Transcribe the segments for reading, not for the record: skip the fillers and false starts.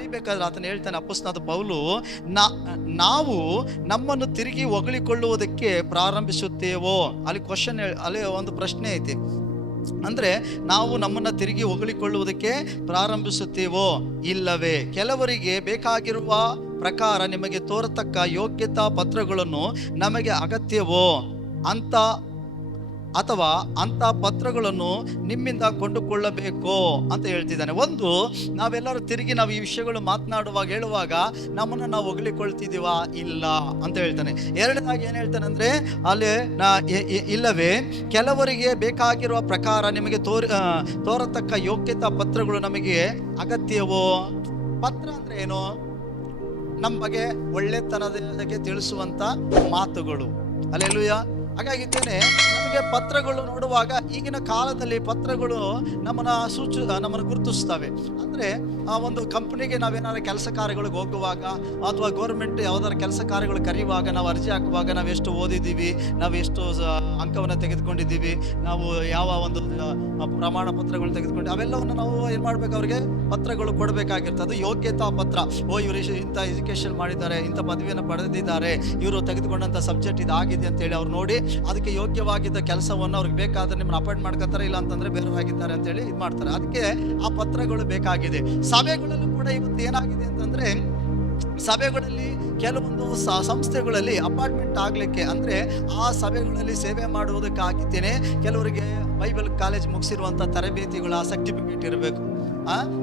ಬರಿಬೇಕಾದ್ರೆ ಆತನು ಹೇಳ್ತಾನೆ, ಅಪೊಸ್ತಲನಾದ ಪೌಲು, ನಾವು ನಮ್ಮನ್ನು ತಿರುಗಿ ಹೊಗಳಿಕೊಳ್ಳುವುದಕ್ಕೆ ಪ್ರಾರಂಭಿಸುತ್ತೇವೋ? ಅಲ್ಲಿ ಕ್ವಶನ್, ಅಲ್ಲಿ ಒಂದು ಪ್ರಶ್ನೆ ಐತಿ. ಅಂದ್ರೆ ನಾವು ನಮ್ಮನ್ನ ತಿರುಗಿ ಹೊಗಳಿಕೊಳ್ಳುವುದಕ್ಕೆ ಪ್ರಾರಂಭಿಸುತ್ತೇವೋ ಇಲ್ಲವೇ? ಕೆಲವರಿಗೆ ಬೇಕಾಗಿರುವ ಪ್ರಕಾರ ನಿಮಗೆ ತೋರತಕ್ಕ ಯೋಗ್ಯತಾ ಪತ್ರಗಳನ್ನು ನಮಗೆ ಅಗತ್ಯವೋ ಅಂತ, ಅಥವಾ ಅಂಥ ಪತ್ರಗಳನ್ನು ನಿಮ್ಮಿಂದ ಕೊಂಡುಕೊಳ್ಳಬೇಕೋ ಅಂತ ಹೇಳ್ತಿದ್ದಾನೆ. ಒಂದು, ನಾವೆಲ್ಲರೂ ತಿರುಗಿ ನಾವು ಈ ವಿಷಯಗಳು ಮಾತನಾಡುವಾಗ ಹೇಳುವಾಗ ನಮ್ಮನ್ನು ನಾವು ಹೊಗಳಿಕೊಳ್ತಿದ್ದೀವ? ಇಲ್ಲ ಅಂತ ಹೇಳ್ತಾನೆ. ಎರಡನೇದಾಗಿ ಏನು ಹೇಳ್ತಾನೆ ಅಂದರೆ, ಅಲ್ಲಿ ಇಲ್ಲವೇ ಕೆಲವರಿಗೆ ಬೇಕಾಗಿರುವ ಪ್ರಕಾರ ನಿಮಗೆ ತೋರತಕ್ಕ ಯೋಗ್ಯತಾ ಪತ್ರಗಳು ನಮಗೆ ಅಗತ್ಯವೋ? ಪತ್ರ ಅಂದರೆ ಏನು? ನಮ್ಮ ಬಗ್ಗೆ ಒಳ್ಳೆತನಕ್ಕೆ ತಿಳಿಸುವಂಥ ಮಾತುಗಳು. ಅಲ್ಲೆಲೂಯಾ. ಹಾಗಾಗಿದ್ದೇನೆ ನಮಗೆ ಪತ್ರಗಳು ನೋಡುವಾಗ, ಈಗಿನ ಕಾಲದಲ್ಲಿ ಪತ್ರಗಳು ನಮ್ಮನ್ನು ಗುರುತಿಸ್ತವೆ. ಅಂದರೆ ಆ ಒಂದು ಕಂಪ್ನಿಗೆ ನಾವೇನಾದ್ರು ಕೆಲಸ ಕಾರ್ಯಗಳಿಗೆ ಹೋಗುವಾಗ, ಅಥವಾ ಗೌರ್ಮೆಂಟ್ ಯಾವುದಾದ್ರು ಕೆಲಸ ಕಾರ್ಯಗಳು ಕರೆಯುವಾಗ, ನಾವು ಅರ್ಜಿ ಹಾಕುವಾಗ ನಾವು ಎಷ್ಟು ಓದಿದ್ದೀವಿ, ನಾವು ಎಷ್ಟು ಅಂಕವನ್ನು ತೆಗೆದುಕೊಂಡಿದ್ದೀವಿ, ನಾವು ಯಾವ ಒಂದು ಪ್ರಮಾಣ ಪತ್ರಗಳು ತೆಗೆದುಕೊಂಡು, ಅವೆಲ್ಲವನ್ನು ನಾವು ಏನು ಮಾಡಬೇಕು? ಅವರಿಗೆ ಪತ್ರಗಳು ಕೊಡಬೇಕಾಗಿರ್ತದೆ. ಅದು ಯೋಗ್ಯತಾ ಪತ್ರ. ಇವರು ಇಂಥ ಎಜುಕೇಷನ್ ಮಾಡಿದ್ದಾರೆ, ಇಂಥ ಪದವಿಯನ್ನು ಪಡೆದಿದ್ದಾರೆ, ಇವರು ತೆಗೆದುಕೊಂಡಂಥ ಸಬ್ಜೆಕ್ಟ್ ಇದಾಗಿದೆ ಅಂತೇಳಿ ಅವ್ರು ನೋಡಿ ಅದಕ್ಕೆ ಯೋಗ್ಯವಾಗಿದ್ದ ಕೆಲಸವನ್ನು ಅವ್ರಿಗೆ ಬೇಕಾದ್ರೆ ನಿಮ್ಮನ್ನು ಅಪಾಯಿಂಟ್ ಮಾಡ್ಕೊತಾರೆ, ಇಲ್ಲ ಅಂತಂದ್ರೆ ಬೇರೆಯವರಾಗಿದ್ದಾರೆ ಅಂತೇಳಿ ಇದು ಮಾಡ್ತಾರೆ. ಅದಕ್ಕೆ ಆ ಪತ್ರಗಳು ಬೇಕಾಗಿದೆ. ಸಭೆಗಳಲ್ಲೂ ಕೂಡ ಇವತ್ತು ಏನಾಗಿದೆ ಅಂತಂದ್ರೆ, ಸಭೆಗಳಲ್ಲಿ ಕೆಲವೊಂದು ಸಂಸ್ಥೆಗಳಲ್ಲಿ ಅಪಾರ್ಟ್ಮೆಂಟ್ ಆಗಲಿಕ್ಕೆ, ಅಂದರೆ ಆ ಸಭೆಗಳಲ್ಲಿ ಸೇವೆ ಮಾಡುವುದಕ್ಕಾಗಿದ್ದೇನೆ ಕೆಲವರಿಗೆ ಬೈಬಲ್ ಕಾಲೇಜ್ ಮುಗಿಸಿರುವಂಥ ತರಬೇತಿಗಳ ಸರ್ಟಿಫಿಕೇಟ್ ಇರಬೇಕು.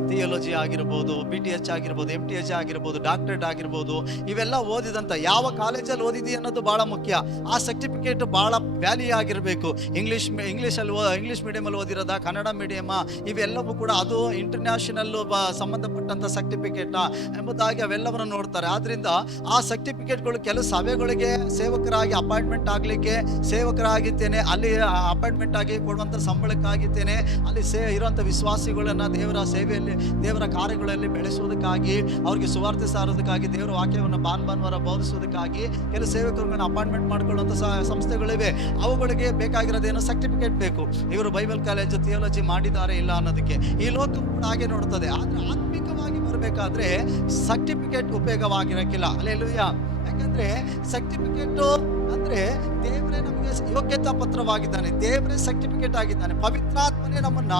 ಥಿಯಾಲಜಿ ಆಗಿರ್ಬೋದು, BTH ಆಗಿರ್ಬೋದು, MTH ಆಗಿರ್ಬೋದು, ಡಾಕ್ಟರೇಟ್ ಆಗಿರ್ಬೋದು, ಇವೆಲ್ಲ ಓದಿದಂಥ ಯಾವ ಕಾಲೇಜಲ್ಲಿ ಓದಿದಿ ಅನ್ನೋದು ಭಾಳ ಮುಖ್ಯ. ಆ ಸರ್ಟಿಫಿಕೇಟ್ ಭಾಳ ವ್ಯಾಲ್ಯೂ ಆಗಿರಬೇಕು. ಇಂಗ್ಲೀಷ್ ಮೀಡಿಯಮಲ್ಲಿ ಓದಿರೋದ, ಕನ್ನಡ ಮೀಡಿಯಮ, ಇವೆಲ್ಲವೂ ಕೂಡ ಅದು ಇಂಟರ್ನ್ಯಾಷನಲ್ ಸಂಬಂಧಪಟ್ಟಂಥ ಸರ್ಟಿಫಿಕೇಟಾ ಎಂಬುದಾಗಿ ಅವೆಲ್ಲವನ್ನು ನೋಡ್ತಾರೆ. ಆದ್ದರಿಂದ ಆ ಸರ್ಟಿಫಿಕೇಟ್ಗಳು ಕೆಲವು ಸಭೆಗಳಿಗೆ ಸೇವಕರಾಗಿ ಅಪಾಯಿಂಟ್ಮೆಂಟ್ ಆಗಲಿಕ್ಕೆ, ಸೇವಕರಾಗಿದ್ದೇನೆ ಅಲ್ಲಿ ಅಪಾಯಿಂಟ್ಮೆಂಟ್ ಆಗಿ ಕೊಡುವಂಥ ಸಂಬಳಕ್ಕಾಗಿದ್ದೇನೆ, ಅಲ್ಲಿ ಇರುವಂಥ ವಿಶ್ವಾಸಿಗಳನ್ನು ದೇವರ ಸೇವೆಯಲ್ಲಿ, ದೇವರ ಕಾರ್ಯಗಳಲ್ಲಿ ಬೆಳೆಸುವುದಕ್ಕಾಗಿ, ಅವ್ರಿಗೆ ಸುವಾರ್ತೆ ಸಾರೋದಕ್ಕಾಗಿ, ದೇವರ ವಾಕ್ಯವನ್ನು ಭಾನುವಾರ ಬೋಧಿಸೋದಕ್ಕಾಗಿ ಕೆಲವು ಸೇವಕರುಗಳನ್ನು ಅಪಾಯಿಂಟ್ಮೆಂಟ್ ಮಾಡಿಕೊಳ್ಳುವಂಥ ಸಂಸ್ಥೆಗಳಿವೆ. ಅವುಗಳಿಗೆ ಬೇಕಾಗಿರೋದೇನೋ ಸರ್ಟಿಫಿಕೇಟ್ ಬೇಕು. ಇವರು ಬೈಬಲ್ ಕಾಲೇಜು ಥಿಯಾಲಜಿ ಮಾಡಿದ್ದಾರೆ ಇಲ್ಲ ಅನ್ನೋದಕ್ಕೆ. ಈ ಲೋಕ ಕೂಡ ಹಾಗೆ ನೋಡ್ತದೆ. ಆದರೆ ಆತ್ಮಿಕವಾಗಿ ಬರಬೇಕಾದ್ರೆ ಸರ್ಟಿಫಿಕೇಟ್ ಉಪಯೋಗವಾಗಿರಕ್ಕಿಲ್ಲ. ಅಲ್ಲೆಲೂಯಾ. ಯಾಕಂದ್ರೆ ಸರ್ಟಿಫಿಕೇಟು ಅಂದ್ರೆ ದೇವರೇ ನಮಗೆ ಯೋಗ್ಯತಾ ಪತ್ರವಾಗಿದ್ದಾನೆ, ದೇವರೇ ಸರ್ಟಿಫಿಕೇಟ್ ಆಗಿದ್ದಾನೆ, ಪವಿತ್ರಾತ್ಮನೇ ನಮ್ಮನ್ನ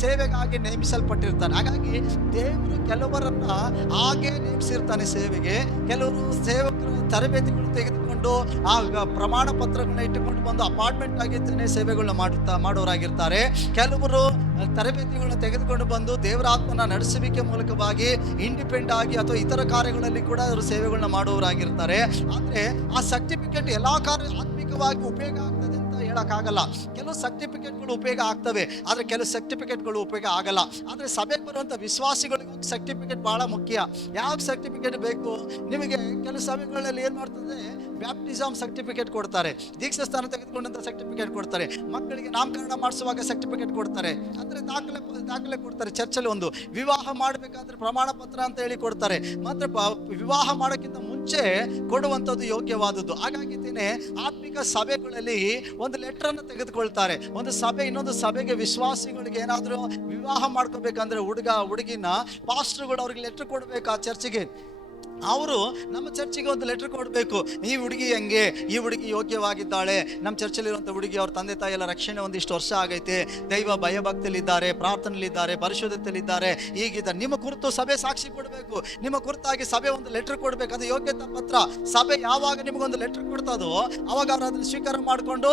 ಸೇವೆಗಾಗಿ ನೇಮಿಸಲ್ಪಟ್ಟಿರ್ತಾನೆ. ಹಾಗಾಗಿ ದೇವರು ಕೆಲವರನ್ನ ಹಾಗೆ ನೇಮಿಸಿರ್ತಾನೆ ಸೇವೆಗೆ. ಕೆಲವರು ಸೇವಕರು ತರಬೇತಿಗಳು ತೆಗೆದುಕೊಂಡು ಆ ಪ್ರಮಾಣ ಪತ್ರಗಳನ್ನ ಇಟ್ಟುಕೊಂಡು ಬಂದು ಅಪಾರ್ಟ್ಮೆಂಟ್ ಆಗಿದ್ದೇನೆ ಸೇವೆಗಳನ್ನ ಮಾಡೋರಾಗಿರ್ತಾರೆ. ಕೆಲವರು ತರಬೇತಿಗಳನ್ನ ತೆಗೆದುಕೊಂಡು ಬಂದು ದೇವರ ಆತ್ಮನ ನಡೆಸುವಿಕೆ ಮೂಲಕವಾಗಿ ಇಂಡಿಪೆಂಡೆಂಟ್ ಆಗಿ ಅಥವಾ ಇತರ ಕಾರ್ಯಗಳಲ್ಲಿ ಕೂಡ ಅವರು ಸೇವೆಗಳನ್ನ ಮಾಡುವವರಾಗಿರ್ತಾರೆ. ಆದರೆ ಆ ಸರ್ಟಿಫಿಕೇಟ್ ಎಲ್ಲ ಕಾರ್ಯ ಆತ್ಮಿಕವಾಗಿ ಉಪಯೋಗ ಆಗ್ತದೆ ಅಂತ ಹೇಳಕ್ಕಾಗಲ್ಲ. ಕೆಲವು ಸರ್ಟಿಫಿಕೇಟ್ಗಳು ಉಪಯೋಗ ಆಗ್ತವೆ, ಆದರೆ ಕೆಲವು ಸರ್ಟಿಫಿಕೇಟ್ಗಳು ಉಪಯೋಗ ಆಗಲ್ಲ. ಆದರೆ ಸಭೆಗೆ ಬರುವಂಥ ವಿಶ್ವಾಸಿಗಳಿಗೂ ಸರ್ಟಿಫಿಕೇಟ್ ಭಾಳ ಮುಖ್ಯ. ಯಾವ ಸರ್ಟಿಫಿಕೇಟ್ ಬೇಕು ನಿಮಗೆ? ಕೆಲವು ಸಭೆಗಳಲ್ಲಿ ಏನು ಮಾಡ್ತದೆ, ಬ್ಯಾಪ್ಟಿಸಮ್ ಸರ್ಟಿಫಿಕೇಟ್ ಕೊಡ್ತಾರೆ, ದೀಕ್ಷಾ ಸ್ಥಾನ ತೆಗೆದುಕೊಂಡಂಥ ಸರ್ಟಿಫಿಕೇಟ್ ಕೊಡ್ತಾರೆ, ಮಕ್ಕಳಿಗೆ ನಾಮಕರಣ ಮಾಡಿಸುವಾಗ ಸರ್ಟಿಫಿಕೇಟ್ ಕೊಡ್ತಾರೆ, ಅಂದರೆ ದಾಖಲೆ ಕೊಡ್ತಾರೆ. ಚರ್ಚಲ್ಲಿ ಒಂದು ವಿವಾಹ ಮಾಡಬೇಕಾದ್ರೆ ಪ್ರಮಾಣ ಪತ್ರ ಅಂತ ಹೇಳಿ ಕೊಡ್ತಾರೆ. ಮಾತ್ರ ವಿವಾಹ ಮಾಡೋಕ್ಕಿಂತ ಮುಂಚೆ ಕೊಡುವಂಥದ್ದು ಯೋಗ್ಯವಾದದ್ದು. ಹಾಗಾಗಿದ್ದೇನೆ ಆತ್ಮಿಕ ಸಭೆಗಳಲ್ಲಿ ಒಂದು ಲೆಟರನ್ನು ತೆಗೆದುಕೊಳ್ತಾರೆ. ಒಂದು ಸಭೆ ಇನ್ನೊಂದು ಸಭೆಗೆ ವಿಶ್ವಾಸಿಗಳಿಗೆ ಏನಾದರೂ ವಿವಾಹ ಮಾಡ್ಕೋಬೇಕಂದ್ರೆ ಹುಡುಗಿನ ಪಾಸ್ಟರ್ಗಳು ಅವ್ರಿಗೆ ಲೆಟರ್ ಕೊಡಬೇಕು ಆ ಚರ್ಚಿಗೆ. ಅವರು ನಮ್ಮ ಚರ್ಚಿಗೆ ಒಂದು ಲೆಟರ್ ಕೊಡಬೇಕು. ಈ ಹುಡುಗಿ ಹೆಂಗೆ, ಈ ಹುಡುಗಿ ಯೋಗ್ಯವಾಗಿದ್ದಾಳೆ, ನಮ್ಮ ಚರ್ಚಲ್ಲಿರುವಂಥ ಹುಡುಗಿ ಅವ್ರ ತಂದೆ ತಾಯಿ ಎಲ್ಲ ರಕ್ಷಣೆ ಒಂದಿಷ್ಟು ವರ್ಷ ಆಗೈತೆ, ದೈವ ಭಯಭಕ್ತಿಯಲ್ಲಿದ್ದಾರೆ, ಪ್ರಾರ್ಥನೆಯಲ್ಲಿದ್ದಾರೆ, ಪರಿಶುದ್ಧತೆಯಲ್ಲಿದ್ದಾರೆ, ಹೀಗಿದ್ದಾರೆ. ನಿಮ್ಮ ಕುರಿತು ಸಭೆ ಸಾಕ್ಷಿ ಕೊಡಬೇಕು. ನಿಮ್ಮ ಕುರಿತಾಗಿ ಸಭೆ ಒಂದು ಲೆಟರ್ ಕೊಡಬೇಕು. ಅದು ಯೋಗ್ಯತಾ ಪತ್ರ. ಸಭೆ ಯಾವಾಗ ನಿಮಗೊಂದು ಲೆಟರ್ ಕೊಡ್ತದೋ ಅವಾಗ ಅವ್ರು ಅದನ್ನು ಸ್ವೀಕಾರ ಮಾಡಿಕೊಂಡು,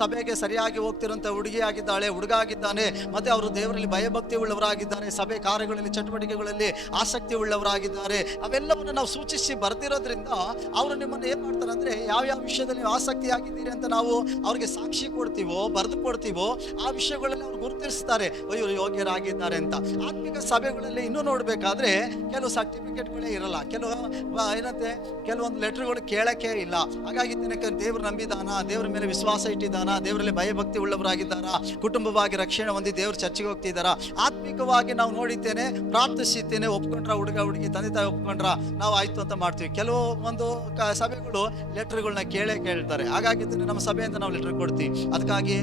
ಸಭೆಗೆ ಸರಿಯಾಗಿ ಹೋಗ್ತಿರೋಂಥ ಹುಡುಗಿ ಆಗಿದ್ದಾಳೆ, ಹುಡುಗ ಆಗಿದ್ದಾನೆ, ಮತ್ತೆ ಅವರು ದೇವರಲ್ಲಿ ಭಯಭಕ್ತಿ ಉಳ್ಳವರಾಗಿದ್ದಾರೆ, ಸಭೆ ಕಾರ್ಯಗಳಲ್ಲಿ ಚಟುವಟಿಕೆಗಳಲ್ಲಿ ಆಸಕ್ತಿ ಉಳ್ಳವರಾಗಿದ್ದಾರೆ, ಅವೆಲ್ಲವನ್ನು ನಾವು ಸೂಚಿಸಿ ಬರ್ದಿರೋದ್ರಿಂದ ಅವರು ನಿಮ್ಮನ್ನು ಏನ್ ಮಾಡ್ತಾರೆ ಅಂದ್ರೆ, ಯಾವ ವಿಷಯದಲ್ಲಿ ನೀವು ಆಸಕ್ತಿ ಆಗಿದ್ದೀರಿ ಅಂತ ನಾವು ಅವ್ರಿಗೆ ಸಾಕ್ಷಿ ಕೊಡ್ತೀವೋ, ಬರೆದು ಕೊಡ್ತೀವೋ, ಆ ವಿಷಯಗಳಲ್ಲಿ ಅವ್ರು ಗುರುತಿಸ್ತಾರೆ, ಇವರು ಯೋಗ್ಯರಾಗಿದ್ದಾರೆ ಅಂತ. ಆತ್ಮಿಕ ಸಭೆಗಳಲ್ಲಿ ಇನ್ನೂ ನೋಡ್ಬೇಕಾದ್ರೆ ಕೆಲವು ಸರ್ಟಿಫಿಕೇಟ್ಗಳೇ ಇರಲ್ಲ, ಕೆಲವೊಂದು ಲೆಟರ್ಗಳು ಕೇಳಕ್ಕೆ ಇಲ್ಲ. ಹಾಗಾಗಿ ದೇವರು ನಂಬಿದಾನ, ದೇವರ ಮೇಲೆ ವಿಶ್ವಾಸ ಇಟ್ಟಿದ್ದಾನ, ದೇವರಲ್ಲಿ ಭಯಭಕ್ತಿ ಉಳ್ಳವರಾಗಿದ್ದಾರ, ಕುಟುಂಬವಾಗಿ ರಕ್ಷಣೆ ಹೊಂದಿ ದೇವ್ರ ಚರ್ಚೆಗೆ ಹೋಗ್ತಿದ್ದಾರ. ಆತ್ಮಿಕವಾಗಿ ನಾವು ನೋಡಿದ್ದೇನೆ, ಪ್ರಾರ್ಥಿಸಿದ್ದೇನೆ, ಒಪ್ಕೊಂಡ್ರ ಹುಡುಗ ಹುಡುಗಿ ತಂದೆ ತಾಯಿ ಒಪ್ಕೊಂಡ್ರ, ನಾವು ಆಯ್ತು ಅಂತ ಮಾಡ್ತೀವಿ. ಕೆಲವು ಒಂದು ಸಭೆಗಳು ಲೆಟರ್ಗಳನ್ನ ಕೇಳ್ತಾರೆ. ಹಾಗಾಗಿ ನಮ್ಮ ಸಭೆಯಿಂದ ನಾವು ಲೆಟರ್ ಕೊಡ್ತೀವಿ. ಅದಕ್ಕಾಗಿ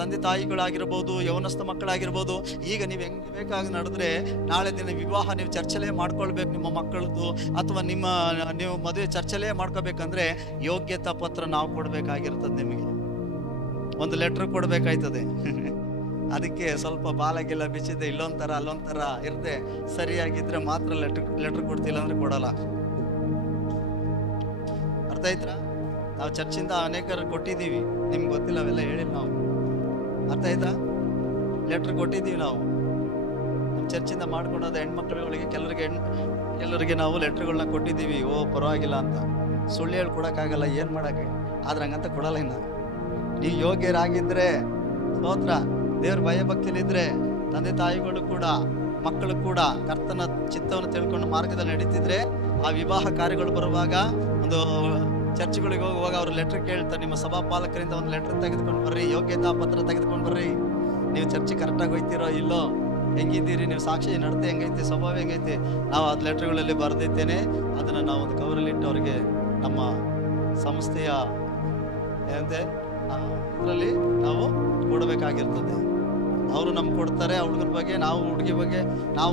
ತಂದೆ ತಾಯಿಗಳಾಗಿರ್ಬೋದು, ಯೌವನಸ್ಥ ಮಕ್ಕಳಾಗಿರ್ಬೋದು, ಈಗ ನೀವು ಹೆಂಗೆ ಬೇಕಾಗಿ ನಡೆದ್ರೆ ನಾಳೆ ದಿನ ವಿವಾಹ ನೀವು ಚರ್ಚೆಲೇ ಮಾಡ್ಕೊಳ್ಬೇಕು ನಿಮ್ಮ ಮಕ್ಕಳದ್ದು, ಅಥವಾ ನೀವು ಮದುವೆ ಚರ್ಚೆಲೇ ಮಾಡ್ಕೋಬೇಕಂದ್ರೆ ಯೋಗ್ಯತಾ ಪತ್ರ ನಾವು ಕೊಡ್ಬೇಕಾಗಿರ್ತದೆ. ನಿಮಗೆ ಒಂದು ಲೆಟರ್ ಕೊಡ್ಬೇಕಾಯ್ತದೆ. ಅದಕ್ಕೆ ಸ್ವಲ್ಪ ಬಾಲಗೆಲ್ಲ ಬಿಚ್ಚಿದೆ, ಇಲ್ಲೊಂಥರ ಅಲ್ಲೊಂಥರ ಇರದೆ ಸರಿಯಾಗಿದ್ರೆ ಮಾತ್ರ ಲೆಟರ್ ಕೊಡ್ತಿಲ್ಲ ಅಂದ್ರೆ ಕೊಡಲ್ಲ. ಅರ್ಥ ಆಯ್ತಾ? ನಾವು ಚರ್ಚಿಂದ ಅನೇಕರು ಕೊಟ್ಟಿದ್ದೀವಿ, ನಿಮ್ಗೆ ಗೊತ್ತಿಲ್ಲ, ಅವೆಲ್ಲ ಹೇಳಿಲ್ಲ ನಾವು. ಅರ್ಥ ಆಯ್ತಾ? ಲೆಟರ್ ಕೊಟ್ಟಿದ್ದೀವಿ ನಾವು ನಮ್ಮ ಚರ್ಚಿಂದ ಮಾಡ್ಕೊಂಡೋದ ಹೆಣ್ಮಕ್ಳುಗಳಿಗೆ, ಕೆಲವರಿಗೆ ನಾವು ಲೆಟರ್ಗಳನ್ನ ಕೊಟ್ಟಿದ್ದೀವಿ. ಪರವಾಗಿಲ್ಲ ಅಂತ ಸುಳ್ಳು ಹೇಳಿ ಕೊಡೋಕ್ಕಾಗಲ್ಲ, ಏನು ಮಾಡೋಕ್ಕೆ. ಆದ್ರೆ ಹಂಗಂತ ಕೊಡಲ್ಲ. ಇನ್ನು ನೀವು ಯೋಗ್ಯರಾಗಿದ್ರೆ, ಸ್ತೋತ್ರ, ದೇವ್ರ ಭಯ ಭಕ್ತಿಲಿದ್ರೆ, ತಂದೆ ತಾಯಿಗಳು ಕೂಡ ಮಕ್ಕಳು ಕೂಡ ಕರ್ತನ ಚಿತ್ತವನ್ನು ತಿಳ್ಕೊಂಡು ಮಾರ್ಗದಲ್ಲಿ ನಡೀತಿದ್ರೆ, ಆ ವಿವಾಹ ಕಾರ್ಯಗಳು ಬರುವಾಗ ಒಂದು ಚರ್ಚ್ಗಳಿಗೆ ಹೋಗುವಾಗ ಅವರು ಲೆಟರ್ ಕೇಳ್ತಾರೆ, ನಿಮ್ಮ ಸಭಾಪಾಲಕರಿಂದ ಒಂದು ಲೆಟರ್ ತೆಗೆದುಕೊಂಡು ಬರ್ರಿ, ಯೋಗ್ಯತಾ ಪತ್ರ ತೆಗೆದುಕೊಂಡು ಬರ್ರಿ, ನೀವು ಚರ್ಚ್ ಕರೆಕ್ಟಾಗಿ ಹೋಗ್ತಿರೋ ಇಲ್ಲೋ, ಹೆಂಗಿದ್ದೀರಿ, ನೀವು ಸಾಕ್ಷಿ ನಡತೆ ಹೆಂಗೈತಿ, ಸ್ವಭಾವ ಹೆಂಗೈತಿ, ನಾವು ಅದು ಲೆಟರ್ಗಳಲ್ಲಿ ಬರೆದಿದ್ದೇನೆ. ಅದನ್ನು ನಾವು ಒಂದು ಕವರಲ್ಲಿಟ್ಟು ಅವರಿಗೆ ನಮ್ಮ ಸಂಸ್ಥೆಯ ಏನಂತೆ ಇದರಲ್ಲಿ ನಾವು ಕೊಡಬೇಕಾಗಿರ್ತದೆ. ಅವರು ನಮ್ಗೆ ಕೊಡ್ತಾರೆ ಹುಡುಗನ ಬಗ್ಗೆ, ನಾವು ಹುಡುಗಿ ಬಗ್ಗೆ, ನಾವು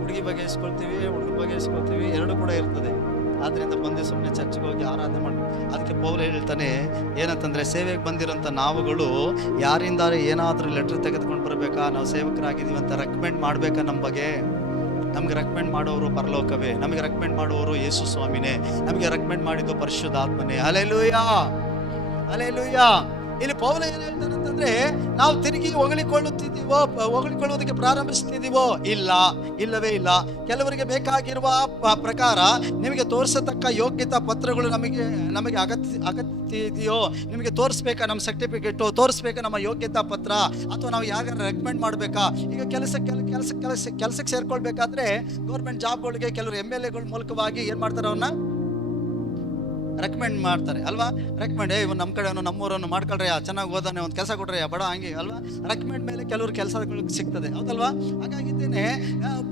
ಹುಡುಗಿ ಬಗ್ಗೆ ಇಸ್ಕೊಳ್ತೀವಿ, ಹುಡುಗನ ಬಗ್ಗೆ ಇಸ್ಕೊಳ್ತೀವಿ, ಎರಡು ಕೂಡ ಇರ್ತದೆ. ಆದ್ರಿಂದ ಬಂದು ಸುಮ್ಮನೆ ಚರ್ಚ್ಗೆ ಹೋಗಿ ಆರಾಧನೆ ಮಾಡಿ. ಅದಕ್ಕೆ ಪೌಲ ಹೇಳ್ತಾನೆ ಏನಂತಂದ್ರೆ, ಸೇವೆಗೆ ಬಂದಿರೋಂಥ ನಾವುಗಳು ಯಾರಿಂದ ಏನಾದರೂ ಲೆಟರ್ ತೆಗೆದುಕೊಂಡು ಬರಬೇಕಾ, ನಾವು ಸೇವಕರಾಗಿದ್ದೀವಿ ಅಂತ ರೆಕಮೆಂಡ್ ಮಾಡಬೇಕಾ ನಮ್ಮ ಬಗ್ಗೆ. ನಮ್ಗೆ ರೆಕಮೆಂಡ್ ಮಾಡೋರು ಪರಲೋಕವೇ, ನಮಗೆ ರೆಕಮೆಂಡ್ ಮಾಡುವವರು ಯೇಸು ಸ್ವಾಮಿನೇ, ನಮಗೆ ರೆಕಮೆಂಡ್ ಮಾಡಿದ್ದು ಪರಿಶುದ್ಧಾತ್ಮನೇ. Hallelujah, hallelujah. ಇಲ್ಲಿ ಪೌಲ ಏನು ಹೇಳ್ತಾನೆ ಅಂತಂದ್ರೆ, ನಾವು ತಿರುಗಿ ಹೊಗಳಿಕೊಳ್ಳುವುದಕ್ಕೆ ಪ್ರಾರಂಭಿಸ್ತಿದೀವೋ? ಇಲ್ಲವೇ ಇಲ್ಲ. ಕೆಲವರಿಗೆ ಬೇಕಾಗಿರುವ ಪ್ರಕಾರ ನಿಮಗೆ ತೋರಿಸತಕ್ಕ ಯೋಗ್ಯತಾ ಪತ್ರಗಳು ನಮಗೆ ಅಗತ್ಯ ಇದೆಯೋ, ನಿಮಗೆ ತೋರಿಸ್ಬೇಕಾ ನಮ್ಮ ಸರ್ಟಿಫಿಕೇಟು, ತೋರಿಸ್ಬೇಕಾ ನಮ್ಮ ಯೋಗ್ಯತಾ ಪತ್ರ, ಅಥವಾ ನಾವು ಯಾರು ರೆಕಮೆಂಡ್ ಮಾಡಬೇಕಾ? ಈಗ ಕೆಲಸಕ್ಕೆ ಸೇರ್ಕೊಳ್ಬೇಕಾದ್ರೆ ಗೌರ್ಮೆಂಟ್ ಜಾಬ್ಗಳಿಗೆ ಕೆಲವರು MLAಗಳ ಮೂಲಕವಾಗಿ ಏನ್ ಮಾಡ್ತಾರೆ, ಅವನ್ನ ರೆಕಮೆಂಡ್ ಮಾಡ್ತಾರೆ ಅಲ್ವಾ? ರೆಕಮೆಂಡ್, ಇವ್ನು ನಮ್ಮ ಕಡೆ ನಮ್ಮೂರನ್ನು ಮಾಡ್ಕೊಳ್ರಿ, ಚೆನ್ನಾಗಿ ಓದಾನೆ, ಒಂದು ಕೆಲಸ ಕೊಡ್ರಿ ಬಡ, ಹಂಗೆ ಅಲ್ವಾ? ರೆಕಮೆಂಡ್ ಮೇಲೆ ಕೆಲವರು ಕೆಲಸಗಳು ಸಿಗ್ತದೆ, ಹೌದಲ್ವಾ? ಹಾಗಾಗಿದ್ದೇನೆ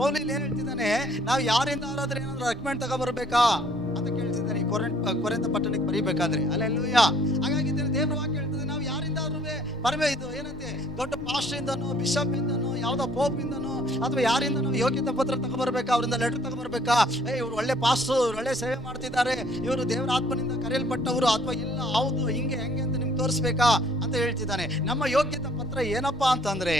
ಪೌಲ ಇಲ್ಲಿ ಏನ್ ಹೇಳ್ತಿದ್ದಾನೆ, ನಾವು ಯಾರಿಂದ ಆರಾದ್ರೆ ಏನಾದ್ರು ರೆಕಮೆಂಡ್ ತಗೊಬರ್ಬೇಕಾ ಅಂತ ಕೇಳ್ತಿದ್ದಾನೆ. ಕೊರಿಂಥ ಪಟ್ಟಣಕ್ಕೆ ಬರೀಬೇಕಾದ್ರೆ. ಹಲ್ಲೆಲೂಯಾ. ಹಾಗಾಗಿದ್ದೇನೆ ದೇವರ ವಾಕ್ಯ ಹೇಳ್ತದೆ, ನಾವು ಯಾರಿಂದಾದ್ರೂ ಇದು ಏನಂತೆ, ದೊಡ್ಡ ಪಾಸ್ಟ್ರಿಂದನೋ, ಬಿಷಪ್ ಇಂದನೋ, ಯಾವುದೋ ಪೋಪ್ ಇಂದನೋ, ಅಥವಾ ಯಾರಿಂದ ನಾವು ಯೋಗ್ಯತಾ ಪತ್ರ ತಗೊಬರ್ಬೇಕಾ, ಅವರಿಂದ ಲೆಟರ್ ತಗೊಬರ್ಬೇಕಾ, ಇವ್ರು ಒಳ್ಳೆ ಪಾಸ್ಟ್ರು, ಒಳ್ಳೆ ಸೇವೆ ಮಾಡ್ತಿದ್ದಾರೆ, ಇವರು ದೇವರ ಆತ್ಮನಿಂದ ಕರೆಯಲ್ಪಟ್ಟವರು, ಅಥವಾ ಇಲ್ಲ ಹೌದು ಹಿಂಗೆ ಹೆಂಗೆ ಅಂತ ನಿಮ್ಗೆ ತೋರಿಸ್ಬೇಕಾ ಅಂತ ಹೇಳ್ತಿದ್ದಾನೆ. ನಮ್ಮ ಯೋಗ್ಯತಾ ಪತ್ರ ಏನಪ್ಪಾ ಅಂತಂದ್ರೆ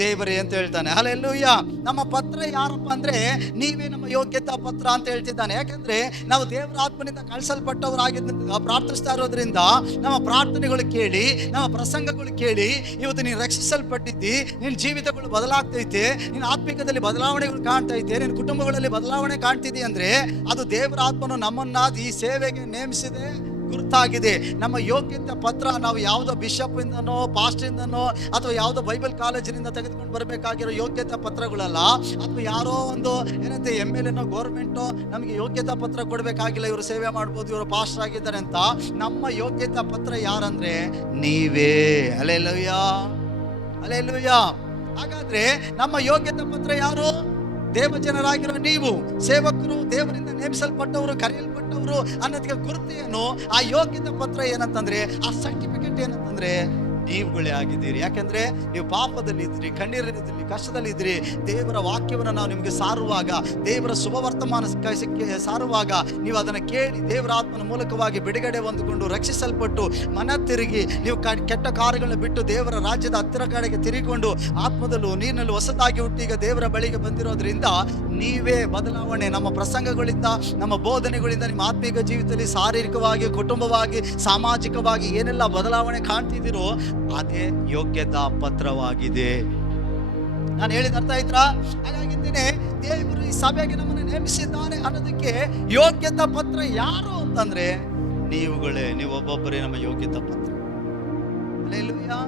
ದೇವರೇ ಅಂತ ಹೇಳ್ತಾನೆ. ಹಲ್ಲೆಲೂಯಾ. ನಮ್ಮ ಪತ್ರ ಯಾರಪ್ಪ ಅಂದ್ರೆ ನೀವೇ ನಮ್ಮ ಯೋಗ್ಯತಾ ಪತ್ರ ಅಂತ ಹೇಳ್ತಿದ್ದಾನೆ. ಯಾಕಂದ್ರೆ ನಾವು ದೇವರ ಆತ್ಮನಿಂದ ಕಳಿಸಲ್ಪಟ್ಟವರಾಗಿದ್ದ ಪ್ರಾರ್ಥಿಸ್ತಾ ಇರೋದ್ರಿಂದ ನಮ್ಮ ಪ್ರಾರ್ಥನೆಗಳು ಕೇಳಿ, ನಮ್ಮ ಪ್ರಸಂಗಗಳು ಕೇಳಿ, ಇವತ್ತು ನೀನು ರಕ್ಷಿಸಲ್ಪಟ್ಟಿದ್ದಿ, ನಿನ್ನ ಜೀವಿತಗಳು ಬದಲಾಗ್ತೈತೆ, ನಿನ್ನ ಆತ್ಮಿಕದಲ್ಲಿ ಬದಲಾವಣೆಗಳು ಕಾಣ್ತೈತೆ, ನಿನ್ನ ಕುಟುಂಬಗಳಲ್ಲಿ ಬದಲಾವಣೆ ಕಾಣ್ತಿದೆ ಅಂದ್ರೆ ಅದು ದೇವರ ಆತ್ಮನು ನಮ್ಮನ್ನ ಈ ಸೇವೆಗೆ ನೇಮಿಸಿದೆ, ಗುರುತಾಗಿದೆ. ನಮ್ಮ ಯೋಗ್ಯತೆ ಪತ್ರ ನಾವು ಯಾವುದೋ ಬಿಷಪ್ ಇಂದನೋ, ಪಾಸ್ಟ್ ಇಂದನೋ, ಅಥವಾ ಯಾವುದೋ ಬೈಬಲ್ ಕಾಲೇಜಿನಿಂದ ತೆಗೆದುಕೊಂಡು ಬರಬೇಕಾಗಿರೋ ಯೋಗ್ಯತಾ ಪತ್ರಗಳಲ್ಲ, ಅಥವಾ ಯಾರೋ ಒಂದು ಏನಂತೆ MLAನೋ ಗೌರ್ಮೆಂಟೋ ನಮಗೆ ಯೋಗ್ಯತಾ ಪತ್ರ ಕೊಡಬೇಕಾಗಿಲ್ಲ, ಇವರು ಸೇವೆ ಮಾಡ್ಬೋದು, ಇವರು ಪಾಸ್ಟರ್ ಆಗಿದ್ದಾರೆ ಅಂತ. ನಮ್ಮ ಯೋಗ್ಯತಾ ಪತ್ರ ಯಾರಂದ್ರೆ ನೀವೇ. Hallelujah, hallelujah. ಹಾಗಾದ್ರೆ ನಮ್ಮ ಯೋಗ್ಯತಾ ಪತ್ರ ಯಾರು? ದೇವಜನರಾಗಿರೋ ನೀವು, ಸೇವಕರು, ದೇವರಿಂದ ನೇಮಿಸಲ್ಪಟ್ಟವರು, ಕರೆಯಲ್ಪಟ್ಟವರು ಅನ್ನೋದಕ್ಕೆ ಗುರುತು ಏನು? ಆ ಯೋಗ್ಯತಾ ಪತ್ರ ಏನಂತಂದ್ರೆ, ಆ ಸರ್ಟಿಫಿಕೇಟ್ ಏನಂತಂದ್ರೆ ನೀವುಗಳೇ ಆಗಿದ್ದೀರಿ. ಯಾಕಂದ್ರೆ ನೀವು ಪಾಪದಲ್ಲಿ ಇದ್ರಿ, ಕಣ್ಣೀರಿದ್ರಿ, ಕಷ್ಟದಲ್ಲಿ ಇದ್ರಿ. ದೇವರ ವಾಕ್ಯವನ್ನು ನಾವು ನಿಮಗೆ ಸಾರುವಾಗ, ದೇವರ ಶುಭವರ್ತಮಾನ ಸಾರುವಾಗ ನೀವು ಅದನ್ನು ಕೇಳಿ ದೇವರ ಆತ್ಮನ ಮೂಲಕವಾಗಿ ಬಿಡುಗಡೆ ಹೊಂದಿಕೊಂಡು ರಕ್ಷಿಸಲ್ಪಟ್ಟು ಮನ ತಿರುಗಿ ನೀವು ಕೆಟ್ಟ ಕಾರ್ಯಗಳನ್ನ ಬಿಟ್ಟು ದೇವರ ರಾಜ್ಯದ ಹತ್ತಿರ ಕಡೆಗೆ ತಿರುಗಿಕೊಂಡು ಆತ್ಮದಲ್ಲೂ ನೀರಿನಲ್ಲೂ ಹೊಸದಾಗಿ ಹುಟ್ಟಿ ಈಗ ದೇವರ ಬಳಿಗೆ ಬಂದಿರೋದ್ರಿಂದ ನೀವೇ ಬದಲಾವಣೆ. ನಮ್ಮ ಪ್ರಸಂಗಗಳಿಂದ, ನಮ್ಮ ಬೋಧನೆಗಳಿಂದ ನಿಮ್ಮ ಆತ್ಮೀಕ ಜೀವಿತದಲ್ಲಿ ಶಾರೀರಿಕವಾಗಿ, ಕುಟುಂಬವಾಗಿ, ಸಾಮಾಜಿಕವಾಗಿ ಏನೆಲ್ಲ ಬದಲಾವಣೆ ಕಾಣ್ತಿದ್ದೀರೋ ಅದೇ ಯೋಗ್ಯತಾ ಪತ್ರವಾಗಿದೆ. ನಾನು ಹೇಳಿದ ಅರ್ಥ ಆಯ್ತಾ? ಹಾಗಾಗಿದ್ದೇನೆ ದೇವರು ಈ ಸಭೆಗೆ ನಮ್ಮನ್ನು ನೇಮಿಸಿದ್ದಾನೆ ಅನ್ನೋದಕ್ಕೆ ಯೋಗ್ಯತಾ ಪತ್ರ ಯಾರು ಅಂತಂದ್ರೆ ನೀವುಗಳೇ, ನೀವು ಒಬ್ಬೊಬ್ಬರೇ ನಮ್ಮ ಯೋಗ್ಯತಾ ಪತ್ರ. ಹಲ್ಲೆಲೂಯಾ.